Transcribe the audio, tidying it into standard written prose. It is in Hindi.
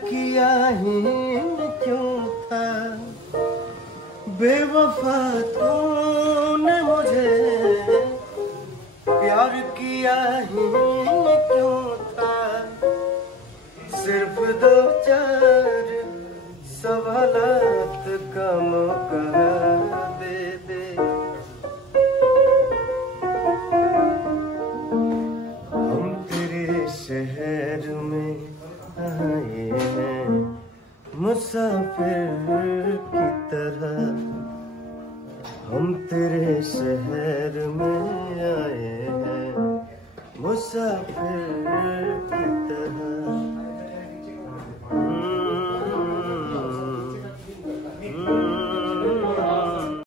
किया ही क्यों था, बेवफा तूने मुझे प्यार किया ही क्यों था। सिर्फ दो चार सवालात का मौका दे दे। हम तेरे शहर में आए हैं मुसाफिर की तरह, हम तेरे शहर में आए हैं मुसाफिर की